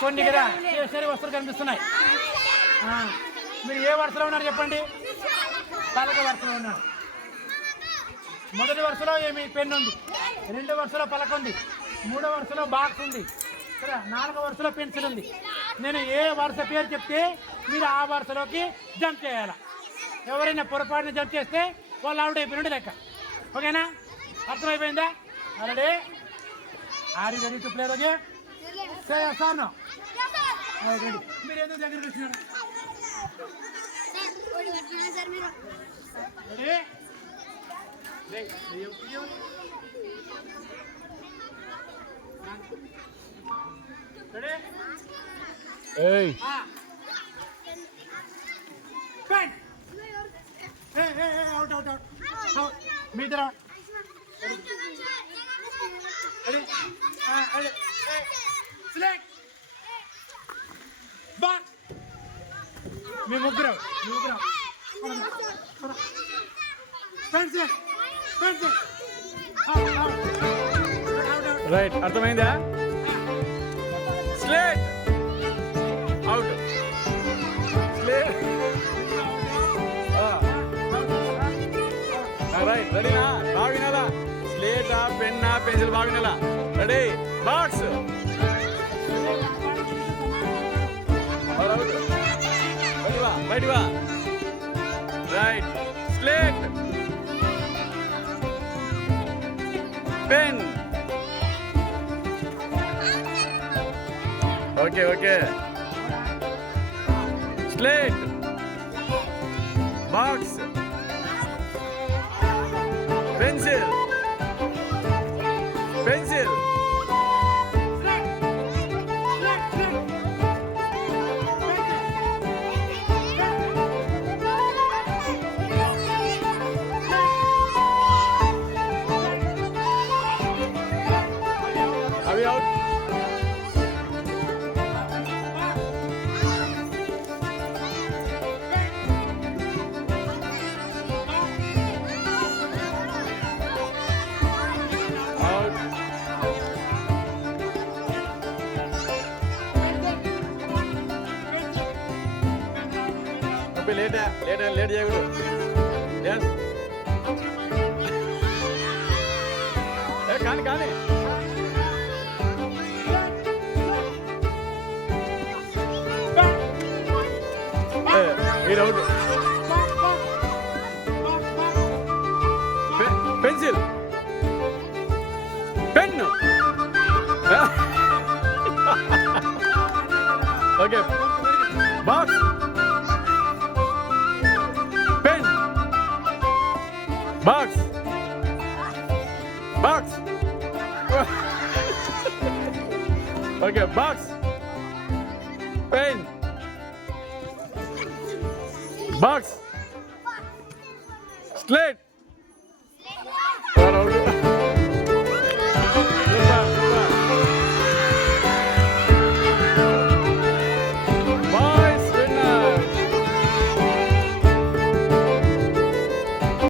కొన్ని కదా స్టేషనరీ వస్తువులు కనిపిస్తున్నాయి. మీరు ఏ వరుసలో ఉన్నారు చెప్పండి? పలక వరుసలో ఉన్నారు. మొదటి వరుసలో ఏమి పెన్ ఉంది, రెండో వరుసలో పలక ఉంది, మూడో వరుసలో బాక్స్ ఉంది కదా, నాలుగో వరుసలో పెన్సిల్ ఉంది. నేను ఏ వరుస పేరు చెప్తే మీరు ఆ వరుసలోకి జంప్ చేయాలి. ఎవరైనా పొరపాటున జంప్ చేస్తే వాళ్ళు అవుట్ అయిపోయినట్టు లెక్క. ఓకేనా? అర్థమైపోయిందా? Already are you ready to play the game? Say yes or no? Ready. మీరు ఎందుకు దగ్గరికి వచ్చినారు? Ready? Hey. Pen. Hey, out. Me there. Ready? Select. Back. Me mugra. Pencil. Out. Right. అర్థమైందా? Slate. Out. Slate. రైట్. రెడీనా? బాగా వినాలా? స్లేటా, పెన్నా, పెన్సిల్ బాగా వినాలా? రెడీ? బాక్స్. బయట వా. Right. Slate, pen. Okay. Slate, box, pencil. అవి అవుట్. లేట్ చేయకూడదు. కానీ మీరు out. Pencil, pen. Okay. Box, pen, box. Okay. Box, pen, box, slate.